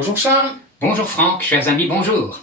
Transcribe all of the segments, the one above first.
Bonjour Charles. Bonjour Franck, chers amis, bonjour.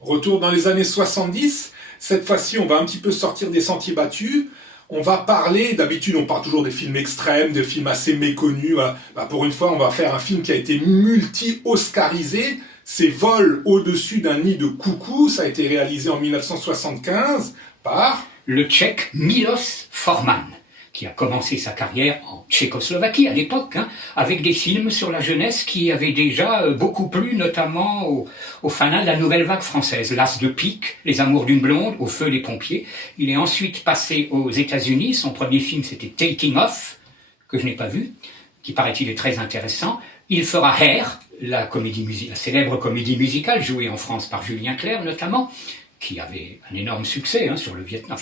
Retour dans les années 70. Cette fois-ci, on va un petit peu sortir des sentiers battus. On va parler, d'habitude on parle toujours des films extrêmes, des films assez méconnus. Voilà. Pour une fois, on va faire un film qui a été multi-oscarisé. C'est Vol au-dessus d'un nid de coucou. Ça a été réalisé en 1975 par... le Tchèque Milos Forman, qui a commencé sa carrière en Tchécoslovaquie à l'époque, avec des films sur la jeunesse qui avaient déjà beaucoup plu, notamment aux fanats de la nouvelle vague française. L'As de pique, Les amours d'une blonde, Au feu les pompiers. Il est ensuite passé aux États-Unis. Son premier film, c'était Taking Off, que je n'ai pas vu, qui paraît-il est très intéressant. Il fera Hair, la célèbre comédie musicale jouée en France par Julien Clerc notamment, qui avait un énorme succès sur le Vietnam,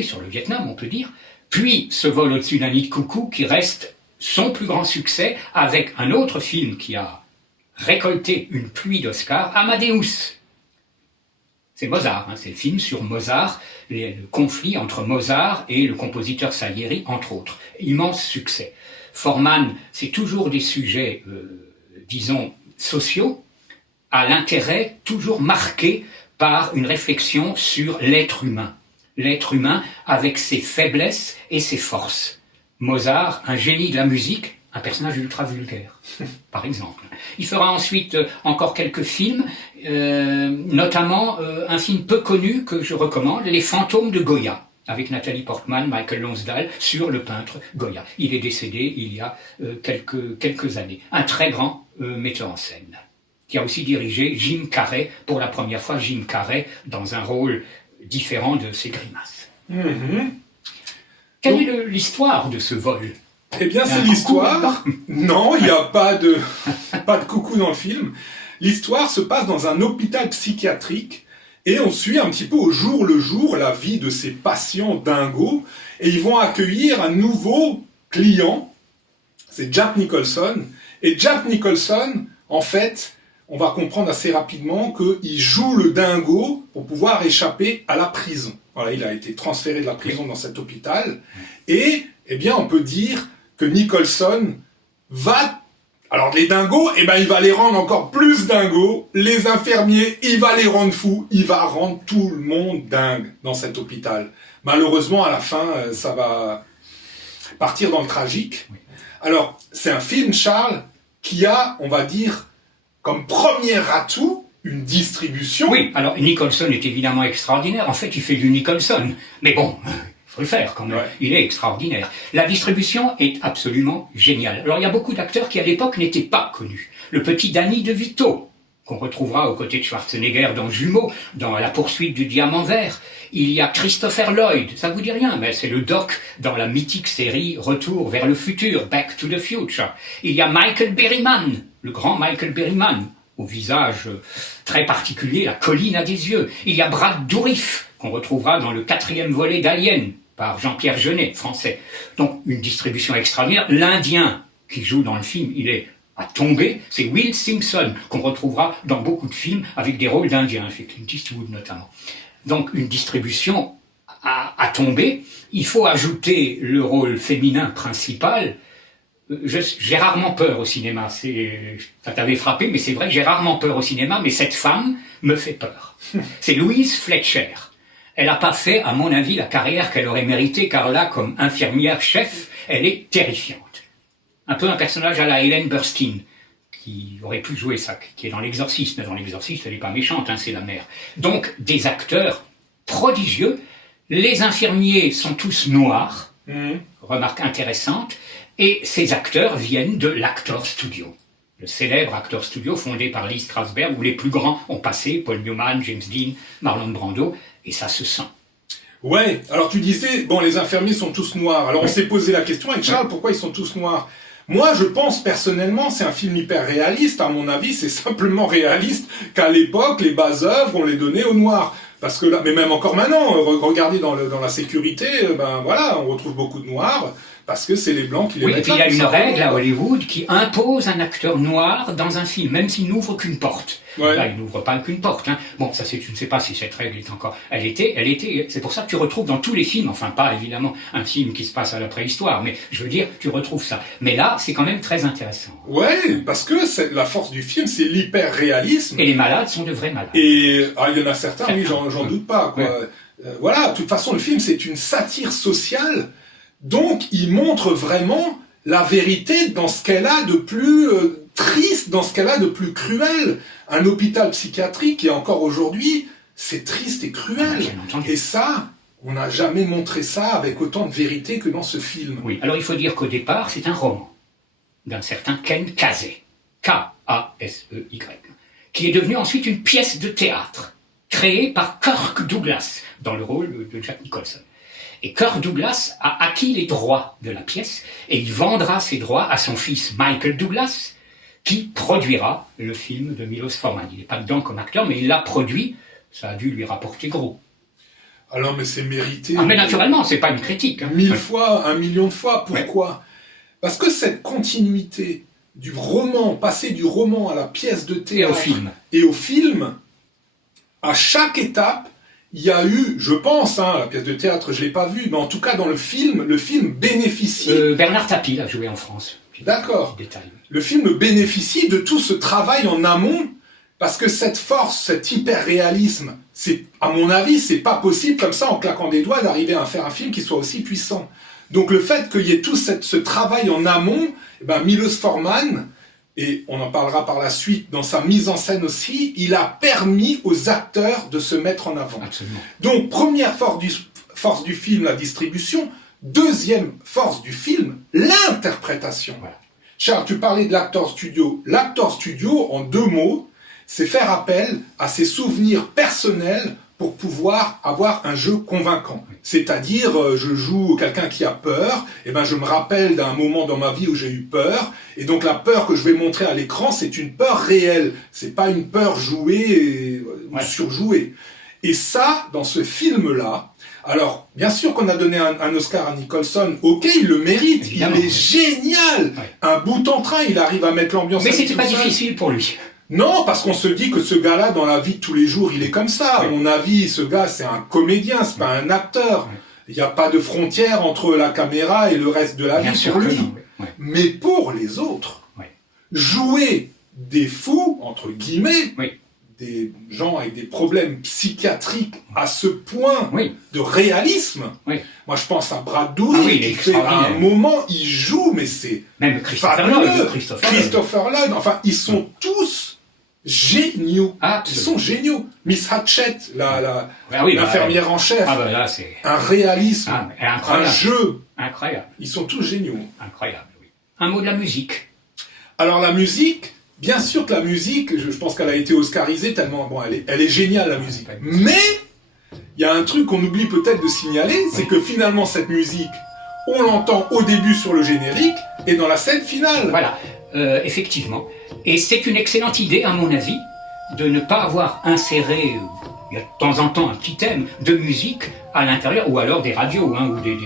sur le Vietnam, on peut dire. Puis, ce Vol au-dessus d'un nid de coucou, qui reste son plus grand succès, avec un autre film qui a récolté une pluie d'Oscars, Amadeus. C'est Mozart, c'est le film sur Mozart, le conflit entre Mozart et le compositeur Salieri, entre autres. Immense succès. Forman, c'est toujours des sujets, disons, sociaux, à l'intérêt toujours marqué par une réflexion sur l'être humain. L'être humain avec ses faiblesses et ses forces. Mozart, un génie de la musique, un personnage ultra vulgaire, par exemple. Il fera ensuite encore quelques films, notamment un film peu connu que je recommande, Les fantômes de Goya, avec Nathalie Portman, Michael Lonsdale, sur le peintre Goya. Il est décédé il y a quelques années. Un très grand metteur en scène, qui a aussi dirigé Jim Carrey, pour la première fois Jim Carrey, dans un rôle différent de ses grimaces. Quelle est l'histoire de ce vol? Eh bien, c'est l'histoire... Non, il n'y a pas de coucou dans le film. L'histoire se passe dans un hôpital psychiatrique et on suit un petit peu au jour le jour la vie de ces patients dingos et ils vont accueillir un nouveau client, c'est Jack Nicholson. Et Jack Nicholson, en fait... on va comprendre assez rapidement qu'il joue le dingo pour pouvoir échapper à la prison. Voilà, il a été transféré de la prison dans cet hôpital. Et, eh bien, on peut dire que Nicholson va... alors, les dingos, il va les rendre encore plus dingos. Les infirmiers, il va les rendre fous. Il va rendre tout le monde dingue dans cet hôpital. Malheureusement, à la fin, ça va partir dans le tragique. Alors, c'est un film, Charles, qui a, on va dire... comme premier atout, une distribution. Oui, alors Nicholson est évidemment extraordinaire. En fait, il fait du Nicholson. Mais bon, il faut le faire quand même. Ouais. Il est extraordinaire. La distribution est absolument géniale. Alors, il y a beaucoup d'acteurs qui, à l'époque, n'étaient pas connus. Le petit Danny DeVito, qu'on retrouvera aux côtés de Schwarzenegger dans Jumeaux, dans La poursuite du diamant vert. Il y a Christopher Lloyd, ça vous dit rien, mais c'est le Doc dans la mythique série Retour vers le futur, Back to the Future. Il y a Michael Berryman, le grand Michael Berryman, au visage très particulier, la colline à des yeux. Il y a Brad Dourif, qu'on retrouvera dans le 4e volet d'Alien, par Jean-Pierre Jeunet, français. Donc, une distribution extraordinaire. L'Indien qui joue dans le film, il est à tomber, c'est Will Simpson, qu'on retrouvera dans beaucoup de films avec des rôles d'Indiens, chez Clint Eastwood notamment. Donc, une distribution à tomber. Il faut ajouter le rôle féminin principal. J'ai rarement peur au cinéma, ça t'avait frappé, mais c'est vrai que j'ai rarement peur au cinéma, mais cette femme me fait peur. C'est Louise Fletcher. Elle n'a pas fait, à mon avis, la carrière qu'elle aurait méritée, car là, comme infirmière-chef, elle est terrifiante. Un peu un personnage à la Ellen Burstyn, qui aurait pu jouer ça, qui est dans L'Exorciste. Mais dans L'Exorciste, elle n'est pas méchante, c'est la mère. Donc, des acteurs prodigieux. Les infirmiers sont tous noirs, remarque intéressante, et ces acteurs viennent de l'Actors Studio, le célèbre Actors Studio fondé par Lee Strasberg, où les plus grands ont passé, Paul Newman, James Dean, Marlon Brando, et ça se sent. Ouais, alors tu disais, les infirmiers sont tous noirs. Alors on s'est posé la question avec Charles, pourquoi ils sont tous noirs? Moi, je pense personnellement, c'est un film hyper réaliste. À mon avis, c'est simplement réaliste qu'à l'époque, les bas œuvres, on les donnait aux noirs. Parce que là, mais même encore maintenant, regardez dans la sécurité, on retrouve beaucoup de noirs. parce que c'est les Blancs qui les Oui, mettent et puis il y a une là, règle à Hollywood qui impose un acteur noir dans un film, même s'il n'ouvre qu'une porte. Ouais. Là, il n'ouvre pas qu'une porte. Hein. Bon, ça, je ne sais pas si cette règle est encore... Elle était. C'est pour ça que tu retrouves dans tous les films, enfin pas évidemment un film qui se passe à la préhistoire, mais je veux dire, tu retrouves ça. Mais là, c'est quand même très intéressant. Ouais, parce que la force du film, c'est l'hyper-réalisme. Et les malades sont de vrais malades. Et il y en a certains, oui, j'en doute pas. Quoi. Ouais. Voilà, de toute façon, le film, c'est une satire sociale, donc il montre vraiment la vérité dans ce qu'elle a de plus triste, dans ce qu'elle a de plus cruel. Un hôpital psychiatrique, et encore aujourd'hui, c'est triste et cruel. Bien entendu. Et ça, on n'a jamais montré ça avec autant de vérité que dans ce film. Oui, alors il faut dire qu'au départ, c'est un roman d'un certain Ken Kesey, K-A-S-E-Y, qui est devenu ensuite une pièce de théâtre, créée par Kirk Douglas, dans le rôle de Jack Nicholson. Et Kirk Douglas a acquis les droits de la pièce, et il vendra ces droits à son fils Michael Douglas, qui produira le film de Milos Forman. Il n'est pas dedans comme acteur, mais il l'a produit, ça a dû lui rapporter gros. Alors, mais c'est mérité. Ah, mais naturellement, c'est pas une critique. Hein. 1000 fois, 1 million de fois. Pourquoi ? Parce que cette continuité du roman, passer du roman à la pièce de théâtre et au film, à chaque étape, il y a eu, je pense, la pièce de théâtre, je l'ai pas vue, mais en tout cas dans le film bénéficie. Bernard Tapie l'a joué en France. D'accord. Le film bénéficie de tout ce travail en amont, parce que cette force, cet hyper-réalisme, à mon avis, c'est pas possible comme ça en claquant des doigts d'arriver à faire un film qui soit aussi puissant. Donc le fait qu'il y ait tout ce travail en amont, Milos Forman, et on en parlera par la suite dans sa mise en scène aussi, il a permis aux acteurs de se mettre en avant. Absolument. Donc première force du film, la distribution. Deuxième force du film, l'interprétation. Voilà. Charles, tu parlais de l'acteur studio. L'acteur studio, en 2 mots, c'est faire appel à ses souvenirs personnels pour pouvoir avoir un jeu convaincant. C'est-à-dire, je joue quelqu'un qui a peur, et je me rappelle d'un moment dans ma vie où j'ai eu peur, et donc la peur que je vais montrer à l'écran, c'est une peur réelle. C'est pas une peur jouée ou surjouée. Et ça, dans ce film-là, alors, bien sûr qu'on a donné un Oscar à Nicholson, ok, il le mérite, évidemment, il est génial. Un bout en train, il arrive à mettre l'ambiance. Mais c'était pas difficile pour lui. Non, parce qu'on se dit que ce gars-là, dans la vie de tous les jours, il est comme ça. À mon avis, ce gars, c'est un comédien, c'est pas un acteur. Il n'y a pas de frontière entre la caméra et le reste de la vie pour lui. Mais pour les autres, jouer des fous, entre guillemets, des gens avec des problèmes psychiatriques à ce point de réalisme. Moi, je pense à Brad Dourif, qui fait à un moment, il joue, mais c'est même fabuleux. Christopher Lloyd, enfin, ils sont tous géniaux. Ils sont géniaux. Miss Hatchett, l'infirmière en chef, là, un réalisme, un jeu. Incroyable. Ils sont tous géniaux. Incroyable, oui. Un mot de la musique. Alors, la musique, bien sûr que la musique, je pense qu'elle a été oscarisée tellement, elle est géniale, la musique. Mais, il y a un truc qu'on oublie peut-être de signaler, c'est que finalement, cette musique, on l'entend au début sur le générique et dans la scène finale. Voilà, effectivement. Et c'est une excellente idée, à mon avis, de ne pas avoir inséré, il y a de temps en temps un petit thème de musique à l'intérieur, ou alors des radios, ou des...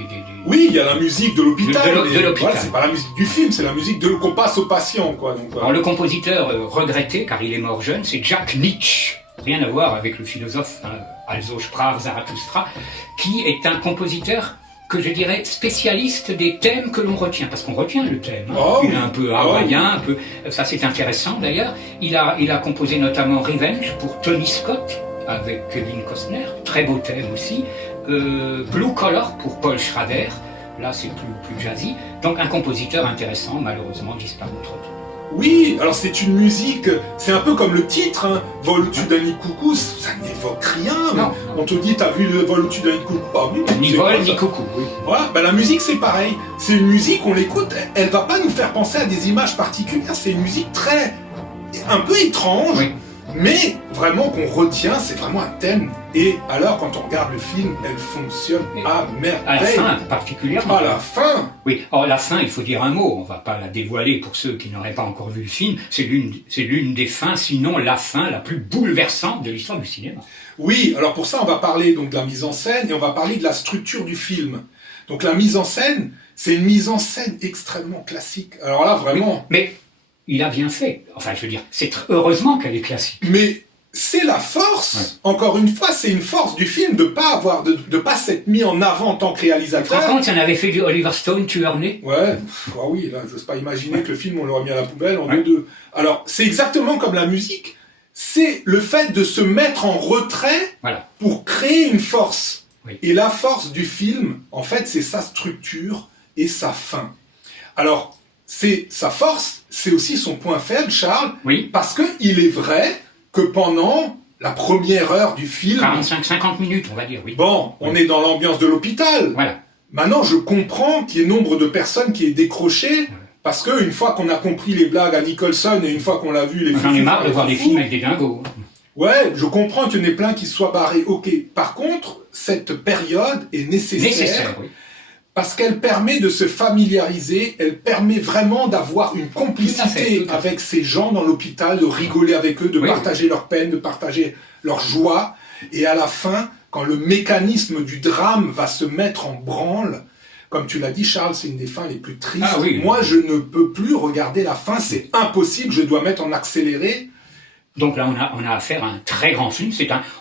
Oui, il y a la musique de l'hôpital. De l'hôpital. Voilà, c'est pas la musique du film, c'est la musique qu'on passe aux patients, quoi. Donc, Alors, le compositeur regretté, car il est mort jeune, c'est Jack Nietzsche. Rien à voir avec le philosophe Also Sprach Zarathustra, qui est un compositeur que je dirais spécialiste des thèmes que l'on retient, parce qu'on retient le thème. Il est un peu hawaïen, un peu. Ça, c'est intéressant d'ailleurs. Il a composé notamment Revenge pour Tony Scott avec Kevin Costner, très beau thème aussi. Blue Collar pour Paul Schrader. Là, c'est plus jazzy. Donc, un compositeur intéressant, malheureusement disparu trop tôt. Oui, alors c'est une musique, c'est un peu comme le titre, Vol au-dessus d'un nid de coucou, ça n'évoque rien. Non. On te dit, t'as vu le Vol au-dessus d'un nid de coucou? Ni vol, ni coucou, oui. Voilà, la musique c'est pareil. C'est une musique, on l'écoute, elle va pas nous faire penser à des images particulières, c'est une musique un peu étrange. Oui. Mais vraiment qu'on retient, c'est vraiment un thème. Et alors, quand on regarde le film, elle fonctionne à merveille. À la fin, particulièrement. À la fin. Oui. Or, la fin, il faut dire un mot. On va pas la dévoiler pour ceux qui n'auraient pas encore vu le film. C'est l'une des fins, sinon la fin la plus bouleversante de l'histoire du cinéma. Oui. Alors pour ça, on va parler donc de la mise en scène et on va parler de la structure du film. Donc la mise en scène, C'est une mise en scène extrêmement classique. Alors là, vraiment... Mais il a bien fait. Enfin, je veux dire, c'est heureusement qu'elle est classique. Mais c'est la force, encore une fois, c'est une force du film de pas s'être mis en avant en tant que réalisateur. Par contre, si on avait fait du Oliver Stone, tueur né. Ouais, oui, là, j'ose pas imaginer que le film, on l'aurait mis à la poubelle en 2-2. Alors, c'est exactement comme la musique. C'est le fait de se mettre en retrait pour créer une force. Oui. Et la force du film, en fait, c'est sa structure et sa fin. Alors, c'est sa force, c'est aussi son point faible, Charles, parce qu'il est vrai que pendant la première heure du film... 45-50 minutes, on va dire, oui. Bon, on est dans l'ambiance de l'hôpital. Voilà. Maintenant, je comprends qu'il y ait nombre de personnes qui aient décroché, parce qu'une fois qu'on a compris les blagues à Nicholson, et une fois qu'on l'a vu... les J'en ai marre de voir des films avec des dingos. Ouais, je comprends qu'il y en ait plein qui se soient barrés, ok. Par contre, cette période est nécessaire oui. Parce qu'elle permet de se familiariser, elle permet vraiment d'avoir une complicité avec ces gens dans l'hôpital, de rigoler avec eux, de partager leur peine, de partager leur joie. Et à la fin, quand le mécanisme du drame va se mettre en branle, comme tu l'as dit, Charles, c'est une des fins les plus tristes. Ah, oui, moi, je ne peux plus regarder la fin, c'est impossible, je dois mettre en accéléré. Donc là, on a affaire à un très grand film.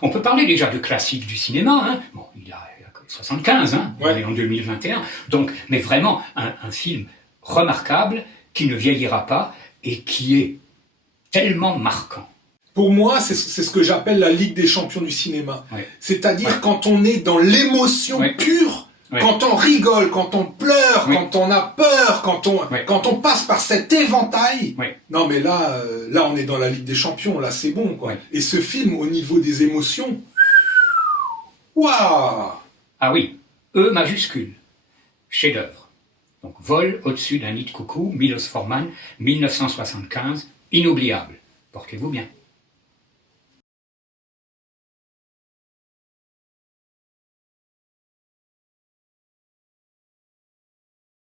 On peut parler déjà de classique du cinéma. Hein. Bon, il a 75, hein, on est en 2021. Donc, mais vraiment, un film remarquable, qui ne vieillira pas et qui est tellement marquant. Pour moi, c'est ce que j'appelle la Ligue des champions du cinéma. C'est-à-dire quand on est dans l'émotion pure, quand on rigole, quand on pleure, quand on a peur, quand on passe par cet éventail. Non, mais là, on est dans la Ligue des champions, là, c'est bon, quoi. Et ce film, au niveau des émotions, waouh! Ah oui, E majuscule, chef-d'œuvre. Donc, Vol au-dessus d'un nid de coucou, Milos Forman, 1975, inoubliable. Portez-vous bien.